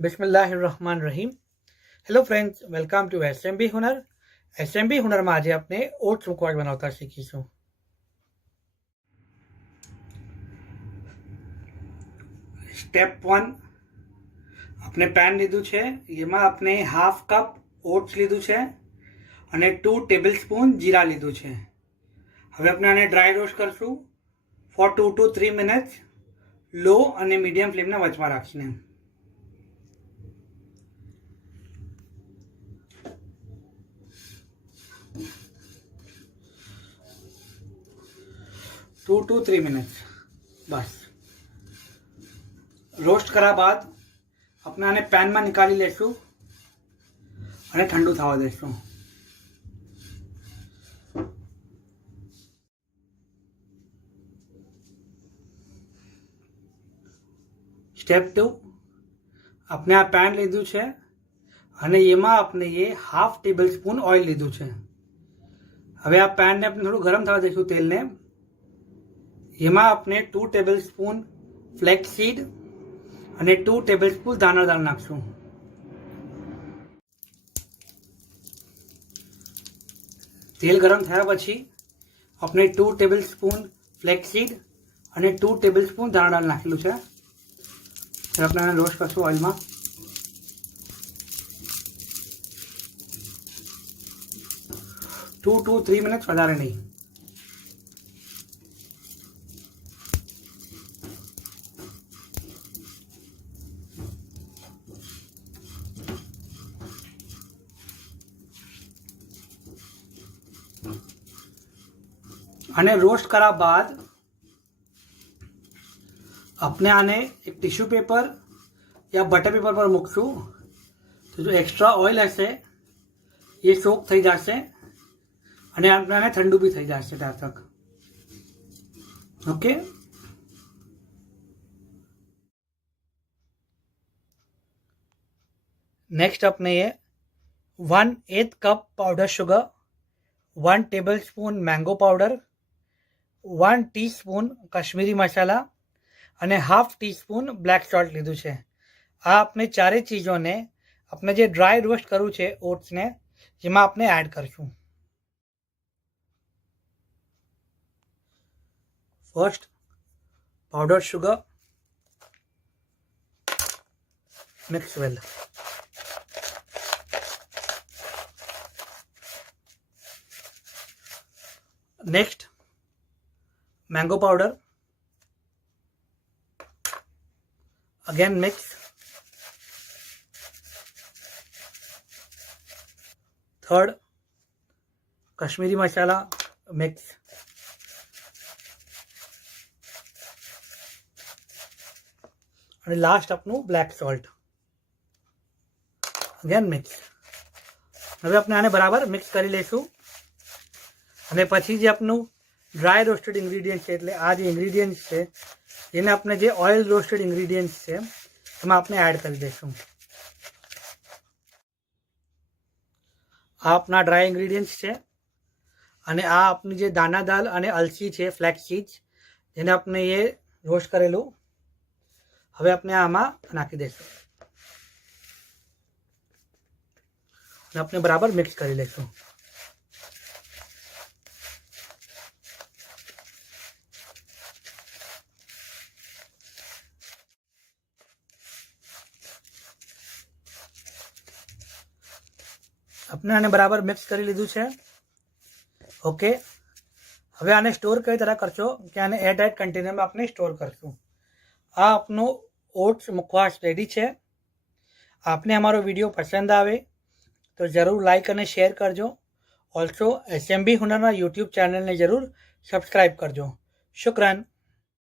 બિસ્મિલ્લાહિર્રહમાનિર્રહીમ. Hello friends, welcome to SMB Hunar. SMB હુનરમાં આજે આપણે ઓટ્સ મુખવાસ બનાવતા શીખીશું. સ્ટેપ 1, આપણે પેન લીધું છે, એમાં આપણે હાફ કપ ઓટ્સ લીધું છે અને 2 ટેબલસ્પૂન જીરા લીધું છે. હવે આપણે આને ડ્રાય રોસ્ટ કરશું ફોર 2 to 3 મિનિટ્સ, લો અને મીડિયમ ફ્લેમના વચમાં રાખીને. टू टू 3 મિનિટ્સ બસ. રોસ્ટ કર્યા બાદ આપણે આને પેનમાં નીકાળી લેશું અને ઠંડુ થવા દઈશું. સ્ટેપ 2, આપણે આ પેન લીધું છે અને એમાં આપણે હાફ ટેબલ સ્પૂન ઓઇલ લીધું છે. હવે આ પેનને આપણે થોડું ગરમ થવા દઈશું તેલને. એમાં આપણે 2 ટેબલસ્પૂન ફ્લેક્સ સીડ અને 2 ટેબલસ્પૂન દાણા દાળ નાખશું. તેલ ગરમ થયા પછી આપણે 2 ટેબલસ્પૂન ફ્લેક્સ સીડ અને 2 ટેબલસ્પૂન દાણા દાળ નાખેલું છે. આપણે આને રોસ્ટ કરશું ઓઇલમાં. ટુ ટુ 3 મિનિટ્સ, વધારે નહીં. અને રોસ્ટ કર્યા બાદ આપણે આને એક ટિશ્યુ પેપર યા બટર પેપર પર મૂકશું. તો જો એક્સ્ટ્રા ઓઇલ હશે એ સોક થઈ જશે અને આપણે ઠંડુ બી થઈ જશે ત્યાં તક. ઓકે. नेक्स्ट अपने ये 1/8 cup powder sugar, 1 tablespoon mango powder, 1 teaspoon Kashmiri masala અને હાફ ટીસ્પૂન બ્લેક સોલ્ટ લીધું છે. આ આપણે ચારે ચીજોને આપણે જે ડ્રાય રોસ્ટ કરવું છે ઓટ્સને, જેમાં આપણે એડ કરશું. First powder sugar, mix well. Next mango powder, again mix. Third Kashmiri masala, mix. અને લાસ્ટ આપનું બ્લેક સોલ્ટ, અગેન મિક્સ. હવે આપણે આને બરાબર મિક્સ કરી લઈશું અને પછી જે આપણું ડ્રાય રોસ્ટેડ ઇન્ગ્રીડિયન્ટ છે, એટલે આ જે ઇન્ગ્રીડિયન્ટ છે એને આપણે જે ઓઇલ રોસ્ટેડ ઇન્ગ્રીડિયન્ટ છે એમાં આપણે એડ કરી દઈશું. આ આપણા ડ્રાય ઇન્ગ્રીડિયન્ટ્સ છે અને આ આપણી જે દાના દાલ અને અલસી છે, ફ્લેક્સ સીડ્સ, જેને આપણે એ રોસ્ટ કરેલું હવે આપણે આમાં નાખી દઈશું અને આપણે બરાબર મિક્સ કરી લઈશું. આપણે આને બરાબર મિક્સ કરી લીધું છે. ઓકે. હવે આને સ્ટોર કઈ तरह કરશો કે આને એરટાઇટ કન્ટેનરમાં આપણે સ્ટોર કરશું. આ આપનો ઓટ્સ મુખવાસ રેડી છે. આપને અમારો વિડીયો પસંદ આવે તો જરૂર લાઈક અને શેર કરજો. ઓલ્સો એસએમબી હુનરના યુટ્યુબ ચેનલને જરૂર સબસ્ક્રાઈબ કરજો. શુક્રાન.